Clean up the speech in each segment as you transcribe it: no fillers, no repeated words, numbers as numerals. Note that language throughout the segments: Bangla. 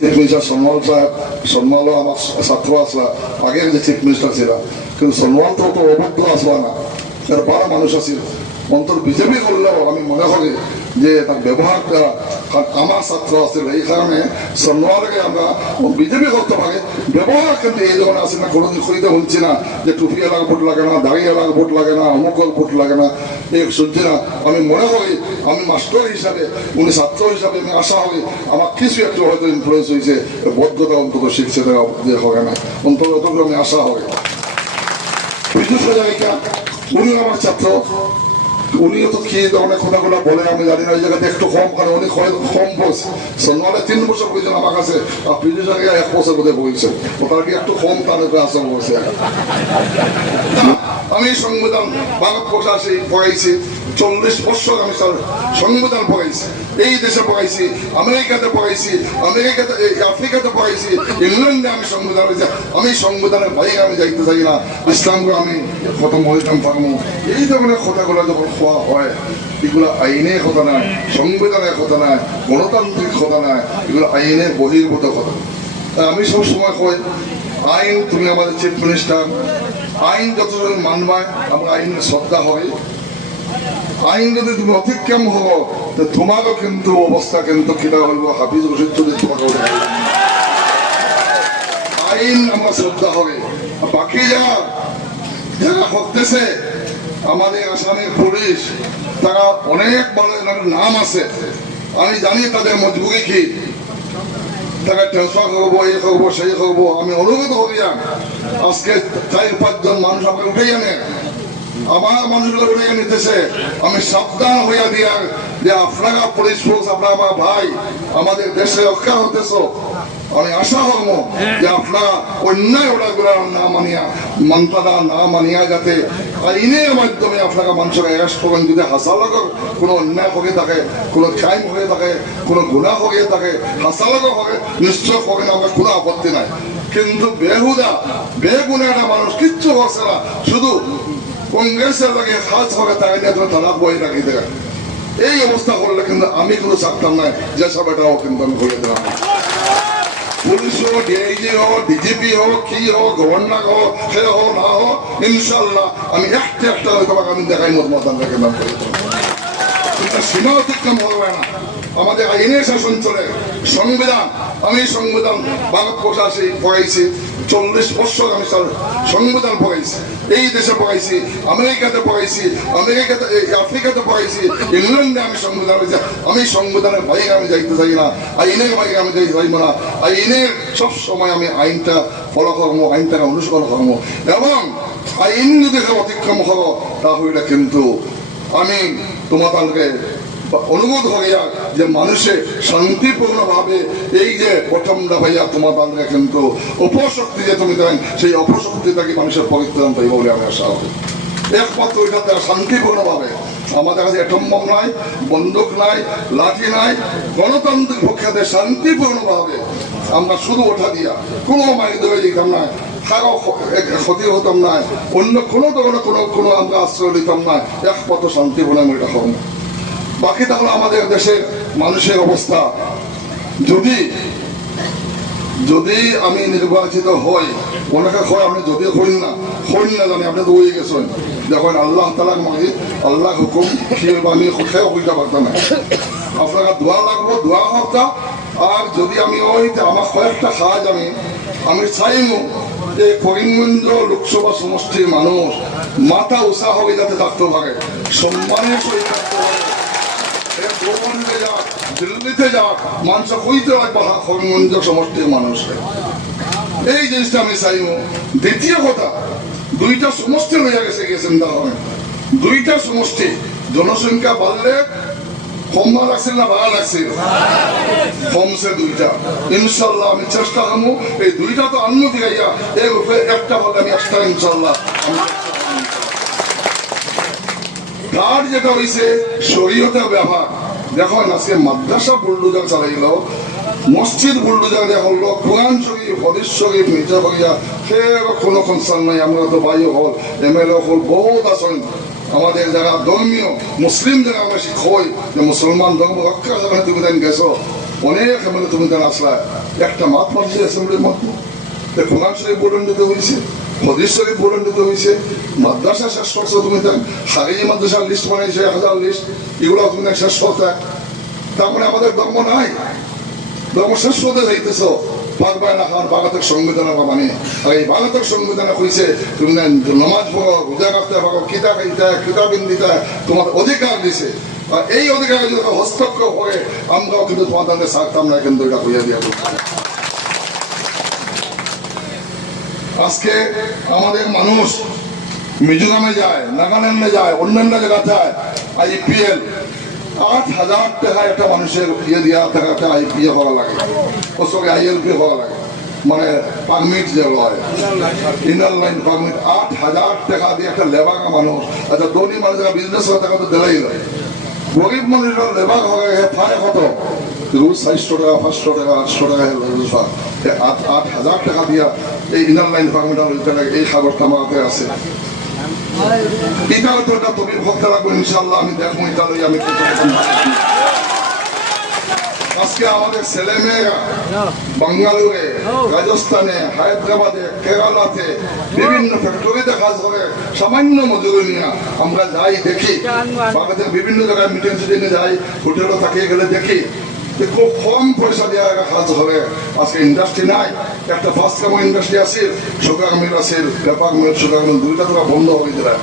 চিফ মিনিস্টার সন্মানও আমার ছাত্র আসলা আগের যে চিফ মিনিস্টার ছিল কিন্তু সন্মান তো অত অবদ্ধ আসবা না এর বড় মানুষ আছিল অন্তর বিজেপি করলেও আমি মনে করি যে তার ব্যবহারটা আমার ছাত্র আছিল এই কারণে সন্মানকে আমরা বিজেপি করতে পারে ব্যবহার কিন্তু এই ধরনের আছে না কোনোদিন খুঁজতে শুনছি না যে টুপি এলাকা ভোট লাগে না দাঁড়িয়ে এলাকা ভোট লাগে না অমুকল ভোট লাগে না এই শুনছি না আমি মনে করি আমি মাস্টার হিসাবে উনি ছাত্র হিসাবে আমি আশা করি আমার কিছু একটু হয়তো ইনফ্লুয়েন্স হয়েছে বদ্ধতা অন্তত শিখছে যে হবে না অন্তত অতগুলো আমি আশা করি বিদ্যুৎ হাজারিকা উনি আমার ছাত্র উনিও তো কি ধরনের খোলা বলে আমি জানি না ওই জায়গাতে একটু কম কারণ উনি কম বয়স সন্মানে 3 বছর বলছেন আমার কাছে আর বিদ্যুৎ হাজারিকা 1 বছর বোধহয় বলছেন ওটার কি একটু কম তার আসা বলছে আমি সংবিধান ভারত প্রকাশে পড়াইছি 40 বছর আমি সংবিধান পড়াইছি এই দেশে পড়াইছি আমেরিকাতে পড়াইছি আফ্রিকাতে পড়াইছি ইংল্যান্ডে আমি সংবিধান আমি সংবিধানের বাইরে আমি যাইতে চাই না ইসলামকে আমি খতম হইতাম পারবো এই ধরনের কথাগুলো যখন খোয়া হয় এগুলো আইনের কথা নয় সংবিধানের কথা নয় গণতান্ত্রিক কথা নয় এগুলো আইনের বহির্ভূত কথা আমি সবসময় কই আইন তুমি আমাদের চিফ মিনিস্টার আইন যতজন মানবায় আমার আইনের শ্রদ্ধা হয় আইন যদি তুমি অতিক্রম হবো তো তোমারও কিন্তু অবস্থা কিন্তু কিনা হইব হাফিজ রশিদ যদি তোমাকে আইন আমার শ্রদ্ধা হবে বাকি যারা করতেছে আমাদের আসামের পুলিশ তারা অনেক বড় নাম আছে আমি জানি তাদের মজবুরি কি তারা ট্রান্সফার করবো এই করবো সেই করবো আমি অনুরোধ করি আজকে 4-5 জন মানুষ আমাকে উঠে জানে আমার মানুষগুলো উঠে নিতেছে আমি সাবধান হইয়া দিয়া যে আপনারা পুলিশ ফোর্স আপনারা আমার ভাই আমাদের দেশে রক্ষা হতেছ আমি আশা করবো যে আপনারা অন্যায় ওটাগুলা না মানিয়া মান্তারা না মানিয়া যাতে আইনের মাধ্যমে আপনারা মানুষের অ্যারেস্ট করেন যদি হাসালগর কোনো অন্যায় হয়ে থাকে কোনো ক্রাইম হয়ে থাকে কোনো গুণা হয়ে থাকে হাসালগর হবে নিশ্চয় করেন আমার কোনো আপত্তি নাই কিন্তু বেহুদা বেগুনা একটা মানুষ কিচ্ছু করছে না শুধু কংগ্রেসের লাগে খাস হবে তাই নিয়ে তুমি তালাক বই রাখি দেয় এই অবস্থা করলে কিন্তু আমি কোনো চাপতাম নাই যে সব এটাও কিন্তু আমি করে দিলাম পুলিশ হোক ডিআইজি হোক ডিজিপি হোক কি হোক গভর্নর হোক সে হোক না হোক ইনশাল্লাহ আমি একটা তোমাকে আমি দেখাই মতান রেখে নাম করে সীমা অতিক্রম হবে না আমাদের আইনের শাসন চলে সংবিধান আমি সংবিধান ভারত প্রকাশে পড়াইছি 40 বছর আমি সংবিধান পড়াইছি এই দেশে পড়াইছি আমেরিকাতে পড়াইছি আফ্রিকাতে পড়াইছি ইংল্যান্ডে আমি সংবিধান আমি সংবিধানের বাইরে আমি যাইতে চাই না আইনের বাইরে আমি যাইতে চাইব না আইনের সব সময় আমি আইনটা ফলো করবো আইনটাকে অনুসরণ করবো এবং আইন যদি অতিক্রম করো তাহলে কিন্তু আমি তোমাদেরকে অনুরোধ হইয়া যে মানুষের শান্তিপূর্ণভাবে এই যে প্রথম ভাইয়া তোমাদের কিন্তু অপশক্তি যে তুমি দেন সেই অপশক্তিটাকে মানুষের পরিত্রাণ পাইব বলে আমি আশা করি একমাত্র এটা তারা শান্তিপূর্ণভাবে আমাদের কাছে অ্যাটম বম নাই বন্দুক নাই লাঠি নাই গণতান্ত্রিক পক্ষে শান্তিপূর্ণভাবে আমরা শুধু ওঠা দিয়া কোনো মাইন্ড হয়ে যেতাম না কারো ক্ষতি হতাম না অন্য কোনো ধরনের কোনো আমরা আশ্রয় দিতাম না একমাত্র শান্তিপূর্ণ এটা হব না বাকি তাহলে আমাদের দেশের মানুষের অবস্থা যদি আমি নির্বাচিত হই ওনাকে হয় আপনি যদি হইন না জানি আপনি তো হয়ে গেছেন দেখেন আল্লাহ তালাক মারি আল্লাহ হুকুম আমি কোথায় হইতে পারতাম না আপনারা দোয়া লাগবো দোয়া হপ্তাহ আর যদি আমি ওই আমার কয়েকটা কাজ আমি চাইমু যে করিমগঞ্জ লোকসভা সমষ্টির মানুষ মাথা উঁচা হবে যাতে থাকতে পারে সম্মানের সহিত থাকতে পারে দিল্লিতে যাক মানুষ হইতে লাগবে করিমগঞ্জ সমষ্টির মানুষকে এই জিনিসটা আমি চাইব দ্বিতীয় কথা 2টা সমষ্টি হয়ে গেছেন তাহলে 2টা সমষ্টি জনসংখ্যা বাড়লে কমা লাগছিল না ভাড়া লাগছিল কমছে 2টা ইনশাল্লাহ আমি চেষ্টা করবো এই 2টা তো আনমো দিগাইয়া এর উপরে একটা বলে আমি একটা ইনশাল্লাহ তার যেটা হয়েছে শরীয়তের ব্যাপার দেখুন আজকে মাদ্রাসা বুলডোজার চালাইল মসজিদ বুলডোজার দেখল কোরআন শরীফ হদিস শরীফ মির্জা করিয়া সে কোনো কনসার্ন নাই আমরা তো বায়ু হল এমএলএ হল বহুত আছেন আমাদের যারা ধর্মীয় মুসলিম যারা আমরা শিক্ষক যে মুসলমান ধর্ম রক্ষা যারা তুমি গেছো অনেক এমএলএ তুমি তারা আসলা একটা মাত মানছে অ্যাসেম্বলির মধ্যে কোরআন শরীফ বলুন দিতে হয়েছে, হদিস শরীফ বলুন দিতে হয়েছে, মাদ্রাসা শেষ করছো তুমি তার হারি মাদ্রাসার লিস্ট বানাইছো 1000 লিস্ট, এগুলো তুমি শেষ করতে। তার মানে আমাদের ধর্ম নাই, ধর্ম শেষ করতে চাইতেছ পারবে না। কারণ ভারতের সংবিধানের মানে আর এই ভারতের সংবিধানে কইছে তুমি নামাজ পড়ো, রোজা রাখতে পারো, কিতাব খাইতে কিতাবিন দিতে তোমার অধিকার দিছে। আর এই অধিকার যদি হস্তক্ষেপ করে আমরাও কিন্তু তোমাদের ছাড়তাম না, কিন্তু এটা হইয়া দিয়া। আজকে আমাদের মানুষ মিজোরামে যায়, নাগাল্যান্ডে যায়, অন্যান্য জায়গা যায়, IPL 8,000 টাকা একটা মানুষের ইয়ে দিয়া টাকাটা IPL হওয়া লাগে, ওর সঙ্গে ILP হওয়া লাগে, মানে পারমিট যে হয় ইনার লাইন পারমিট 8,000 টাকা দিয়ে একটা লেবার মানুষ। আচ্ছা ধনী মানুষ যারা বিজনেস করে টাকা তো দেলাই যায়, গরিব মানুষের লেবার হয় ফায় কত রোজ 400 টাকা 500 টাকা 800 টাকা 8,000 টাকা দিয়া এই ইনার লাইন পারমিট এই খাবারটা আমার হাতে আছে। এটাও তো একটা তবির ভক্ত রাখবো ইনশাল্লাহ, আমি দেখবো এটা লই আমি। আজকে আমাদের ছেলে মেয়েরা বাঙ্গালুরে, রাজস্থানে, হায়দ্রাবাদে, কেরালাতে বিভিন্ন ফ্যাক্টরিতে কাজ করে সামান্য মজুরি নিয়ে আমরা যাই দেখি, বাংলাদেশের বিভিন্ন জায়গায় মিটিং সিটিংয়ে যাই, হোটেলও থাকিয়ে গেলে দেখি খুব কম পয়সা দিয়ে কাজ হবে। আজকে ইন্ডাস্ট্রি নাই, একটা ফার্স্ট কামো ইন্ডাস্ট্রি আছে, সুগার মিল আছে, পেপার মিল, সুগার মিল, দুইটা তো বন্ধ হয়ে যায়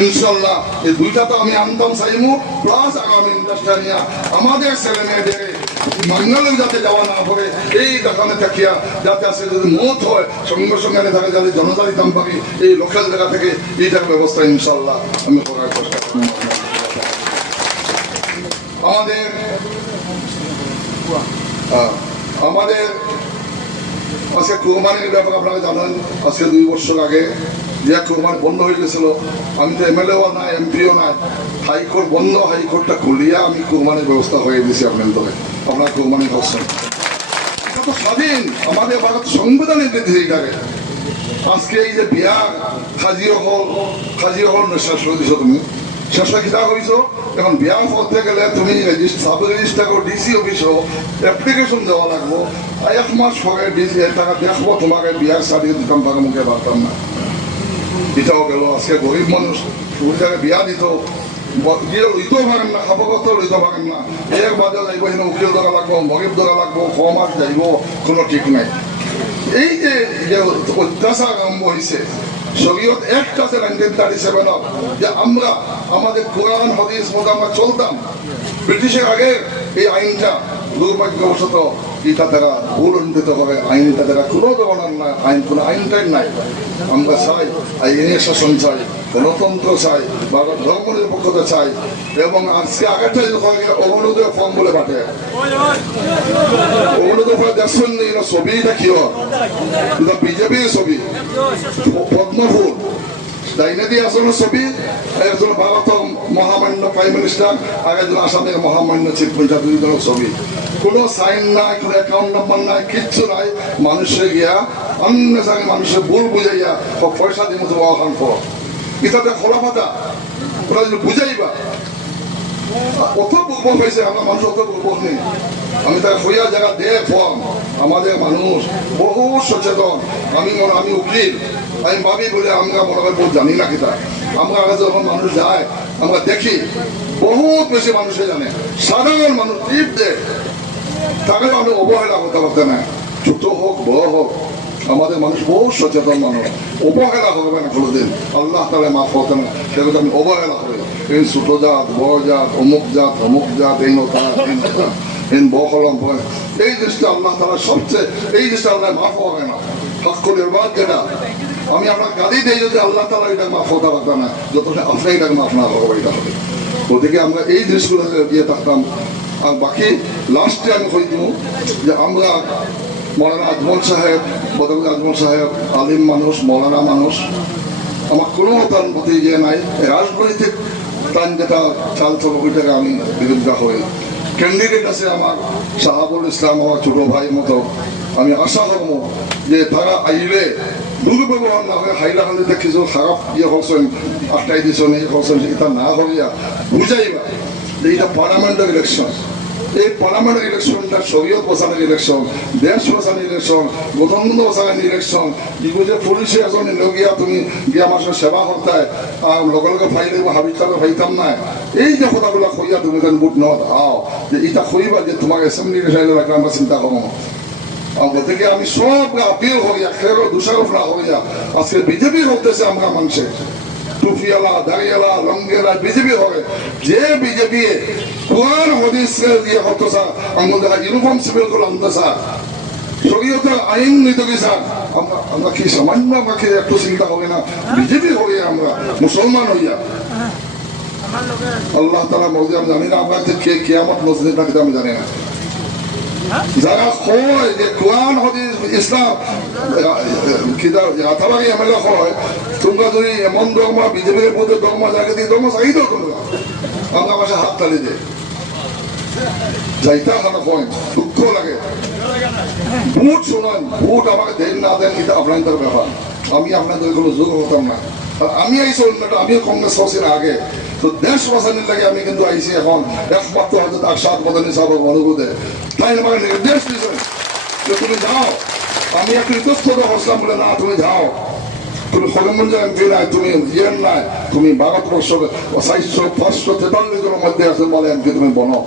ইনশাল্লাহ। এই দুইটা তো আমি আনতাম চাইমু, প্লাস আগামী ইন্ডাস্ট্রি নিয়ে আমাদের ছেলে মেয়েদের বাঙ্গালুর যাতে যাওয়া না পড়ে, এই দোকানে থাকিয়া যাতে আসে যদি মত হয় সঙ্গে সঙ্গে থাকে যাতে জনজাতি দাম পাবি এই লোকাল জায়গা থেকে এইটার ব্যবস্থা ইনশাল্লাহ আমি করার চেষ্টা করি। আমাদের আজকে কোরবানির ব্যাপারে আপনারা জানেন, আজকে 2 বছর আগে যে কোরবানি বন্ধ হয়ে গেছিল, আমি তো MLA-ও নাই, MP-ও নাই, হাইকোর্ট বন্ধ, হাইকোর্টটা খুলিয়া আমি কোরবানির ব্যবস্থা হয়ে দিয়েছি আপনাদের, আপনারা কোরবানি করছেন। এটা তো স্বাধীন, আমাদের ভারত সংবিধানে দিয়েছে এইটাকে। আজকে এই যে বিয়া খাজিও হল শেষ করে দিছো, তুমি শেষ কিতা করেছো, এখন বিয়া করতে গেলে তুমি সাব রেজিস্টার করো, DC অফিসও অ্যাপ্লিকেশন দেওয়া লাগবো, 1 মাস পরে টাকা দেখবো তোমাকে বিয়ার সার্টিফিকেট দিতাম, তাকে মুখে পারতাম না। এটাও গেল। আজকে গরিব মানুষ ওই জায়গায় বিয়া দিত, লইতেও পারেন না, খাবো কত লইতে পারেন না, এর বাদে যাইব এখানে উকিল দোকা লাগবো, গরিব দোকা লাগবো, কমাস যাইব, কোনো ঠিক নাই। এই যে অত্যাচার আরম্ভ হয়েছে, শরীয়ত একটা আছে 1937 যে আমরা আমাদের কোরআন হাদিস মতো আমরা চলতাম। ব্রিটিশের আগে এই আইনটা দুর্ভাগ্যবশত এটা তারা ভুল অনুষ্ঠিত হবে, আইনটা তারা কোনো ধরনের না, কোনো আইনটাই নাই। আমরা চাই আইনের শাসন চাই, গণতন্ত্র চাই, বা ধর্ম নিরপেক্ষতা চাই। এবং আজকে আগেরটা যদি অবনোদয় ফর্ম বলে পাঠে, অবনোদয় ফর্ম দেখছেন ছবিটা কি হয়, বিজেপির ছবি, পদ্মফুল ডাইনেদি আসনের ছবি, একজন ভারতের মহামান্য প্রাইম মিনিস্টার আর একজন আসামের মহামান্য চিফ মিনিস্টার, 2 জনের ছবি। কোনো সাইন নাই, কোনো অ্যাকাউন্ট নাম্বার নাই, কিচ্ছু নাই। মানুষে গিয়া অন্য জায়গায় মানুষের ভুল বুঝাইয়া পয়সা দিয়ে মতো ওখান পর এটাতে খোলা পাতা ওরা যদি বুঝাইবা অত বুর্বক হয়েছে, আমরা মানুষ অত বুর্বক নেই। আমি তার হইয়া জায়গা দেখলাম আমাদের মানুষ বহু সচেতন। আমি উকিল, আমি ভাবি বলে আমরা মনে হয় বহু জানি না কিতা। আমরা আগে যখন মানুষ যায় আমরা দেখি বহুত বেশি মানুষে জানে, সাধারণ মানুষ টিপ দেয়, তাকে আমি অবহেলা কথাবার্তা নাই, ছোট হোক বড় হোক, আমাদের মানুষ বহু সচেতন মানুষ, অবহেলা করবে না কোনোদিন, আল্লাহ তাহলে মাফ করতে না, সেগুলো আমি অবহেলা করি। এই ছোট জাত, বড় জাত, অমুক জাত, এই নতা বকলম, এই জিনিসটা আল্লাহ তারা সবচেয়ে, এই জিনিসটা আল্লাহ মাফ হবে না। হকলের বাদ যেটা আমি আপনার গাড়ি দিই, যদি আল্লাহ তালা এটা মাফ হতে পারতাম না, যত আপনি এটাকে মাফ না করবো এটা হবে। ওদিকে আমরা এই জিনিসগুলো দিয়ে থাকতাম। আর বাকি লাস্টে আমি কই দিব যে আমরা মৌলানা আজমল সাহেব, বদরুল আজমল সাহেব আলিম মানুষ, মৌলানা মানুষ, আমার কোনো তার প্রতি ইয়ে নাই। রাজনৈতিক টান যেটা চাল চলো ওইটাকে আমি বিরোধিতা হই। ক্যান্ডিডেট আছে আমার শাহাবুল ইসলাম, আমার ছোট ভাই মতো। আমি আশা করবো যে তারা আইলে দুর্ব্যবহার না হয়ে হাইলাহালিতে কিছু খারাপ ইয়ে করছেন, আটটাই দিচ্ছেন, এই করছেন, এটা না হইয়া বুঝাইবা যে এটা পার্লামেন্টের ইলেকশন, এই পার্লামেন্ট ইলেকশনটা শরীয়ত বসানোর ইলেকশন, দেশ বসানোর ইলেকশন, গণতন্ত্র বসানোর ইলেকশন। ইগো যে পুলিশে এজন লগিয়া তুমি গিয়া আমার সেবা করতায় আর লগে লগে ফাইলে হাবিতালে ফাইতাম না, এই যে কথাগুলো কইয়া তুমি যেন বুট নদ আও যে ইটা কইবা যে তোমাকে অ্যাসেম্বলি চাইলে রাখলে আমরা চিন্তা করবো। গতিকে আমি সব আপিল হইয়া খেরো দোষারোপ না হইয়া আজকে বিজেপি করতেছে আমরা মানুষে টুপিওয়ালা দাঁড়িয়েলা লঙ্গেলা বিজেপি হবে যে বিজেপি কোরআন হাদিস দিয়ে হতো স্যার আমাদের ইউনিফর্ম সিভিল করে আনতে স্যার শরীয়তের আইন নিতে কি স্যার আমরা কি সামান্য আমাকে একটু চিন্তা হবে না বিজেপি হইয়া আমরা মুসলমান হইয়া আল্লাহ তাআলা মর্জি আমি জানি না আমরা কে কিয়ামত মসজিদ নাকি আমি জানি না যারা কয় যে কোরআন হাদিস ইসলাম রাতাবাড়ি এমএলএ হয় তোমরা যদি এমন ধর্ম বিজেপির মধ্যে ধর্ম জায়গা দিয়ে ধর্ম চাই দাও তোমরা আমরা পাশে হাত তালি দেয় যাইতা হানা কয় দুঃখ লাগে ভোট শুনেন ভোট আমাকে দেন না দেন এটা আপনাদের ব্যাপার আমি আপনাদের কোনো যোগ হতাম না আমি আইসি অন্যটা আমিও কংগ্রেস করছি না আগে তো দেশ বাঁচানোর লাগে আমি কিন্তু আইসি এখন একমাত্র হয়তো আরশাদ মদনী সাহেবের অনুরোধে তাই আমাকে নির্দেশ দিয়েছেন যে তুমি যাও আমি একটু ইতস্তত হসলাম বলে না তুমি যাও তুমি খগমগঞ্জ এমপি নাই তুমি ইয়ের নাই তুমি ভারতবর্ষ 443 জনের মধ্যে আছে বলে এমপি তুমি বনো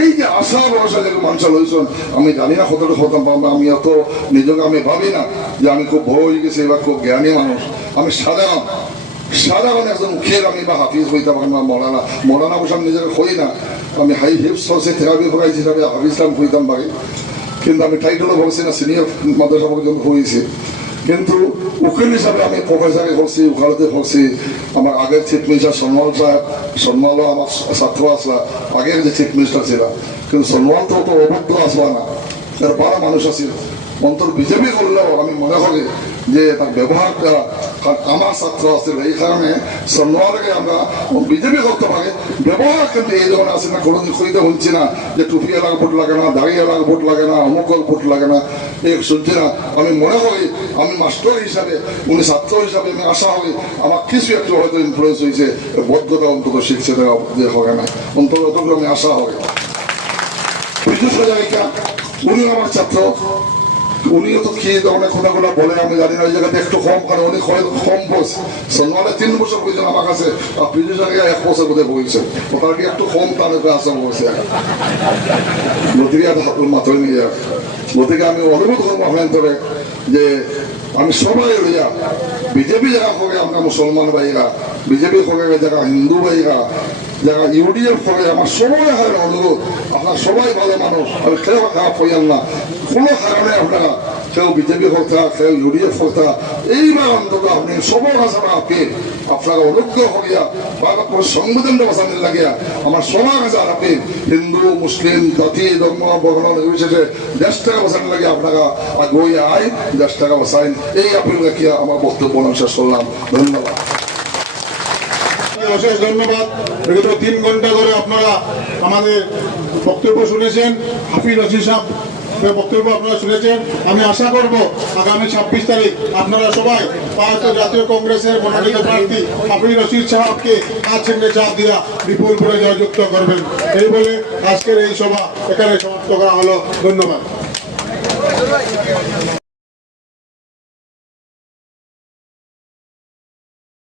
এই যে আশা ভরসা যে মানুষ লইছেন আমি জানি না কতটা খতম পাবো আমি অত নিজকে আমি ভাবি না যে আমি খুব বড় হয়ে গেছি এবার খুব জ্ঞানী মানুষ আমি সাধারণ একজন মুখের আমি বা হাফিজ হইতে পারি না মৌলানা বসে আমি নিজেকে হই না আমি হাই হিপস হচ্ছে থেরাপি ভোগাই হিসাবে হাফিজলাম হইতাম পারি কিন্তু আমি টাইটেলও ভরছি না সিনিয়র মাদ্রাসা পর্যন্ত হয়েছি কিন্তু উকিল হিসাবে আমি প্রফেসরে করছি উকালতে করছি আমার আগের চিফ মিনিস্টার সন্মাল সাহেব সন্মালও আমার ছাত্র আসলা আগের যে চিফ মিনিস্টার ছিল কিন্তু সন্মাল তো অবদ্ধ আসবা না তার বারা মানুষ আছিল অন্তর বিজেপি করলেও আমি মনে করি যে তার ব্যবহার করা কারণ আমার ছাত্র আছিল এই কারণে সন্মালকে আমরা বিজেপি করতে পারি ব্যবহার কিন্তু এই ধরনের আছে না কোনোদিন কইতে শুনছি না যে টুপি এলাকা ভোট লাগে না দাঁড়িয়ে এলাকা ভোট লাগে না অমুক ভোট লাগে না এই শুনছি না আমি মনে করি আমি মাস্টার হিসাবে উনি ছাত্র হিসাবে আমি আশা করি আমার কিছু একটু হয়তো ইনফ্লুয়েন্স হয়েছে বদ্ধতা অন্তত শিখছে যে হবে না অন্তত অতগুলো আমি আশা করি বিজু সজারিকা উনিও আমার ছাত্র উনিও তো কি ধরনের কথাগুলো বলে আমি জানি না ওই জায়গাতে একটু কম করে উনি কম বলছে সন্মানে 3 বছর বলছেন আমার কাছে আর বিজু সজারিকা 1 বছর বোধহয় বলছেন ওটার কি একটু কম তার আসা বলছে গতিকে হাতুর মাথায় নিয়ে গতিকে আমি অনুরোধ করবো আপনার যে আমি সবাই লইয়া বিজেপি যারা করে আমরা মুসলমান ভাইরা বিজেপি করে যারা হিন্দু ভাইরা যারা ইউডিএফ করে আমার সবাই অনুরোধ আপনার সবাই ভালো মানুষ আমি কেউ খারাপ হইয়ান না কোনো কারণে আপনারা কেউ বিজেপি করতা কেউ ইউডিএফ করতা এইবার অন্তত আপনি সবার কাছে আপনি আপনারা অনুগ্রহ করিয়া ভারতবর্ষ সংবিধানটা বাঁচানোর লাগিয়া আমার সবার কাছে আপনি হিন্দু মুসলিম জাতি ধর্ম বর্ণ নির্বিশেষে দেশটাকে বাঁচানোর লাগে আপনারা আগুই আইন দেশটাকে বাঁচাইন এই আপিল রাখিয়া আমার বক্তব্য শেষ করলাম ধন্যবাদ অশেষ ধন্যবাদ বিগত 3 ঘন্টা ধরে আপনারা আমাদের বক্তব্য শুনেছেন হাফিজ রশিদ সাহেব বক্তব্য আপনারা শুনেছেন আমি আশা করব আগামী 26 তারিখ আপনারা সবাই ভারতীয় জাতীয় কংগ্রেসের মনোনীত প্রার্থী হাফিজ রশিদ সাহেবকে হাত ছেড়ে চাপ দিয়া বিপুল করে জয়যুক্ত করবেন এই বলে আজকের এই সভা এখানে সমাপ্ত করা হলো ধন্যবাদ।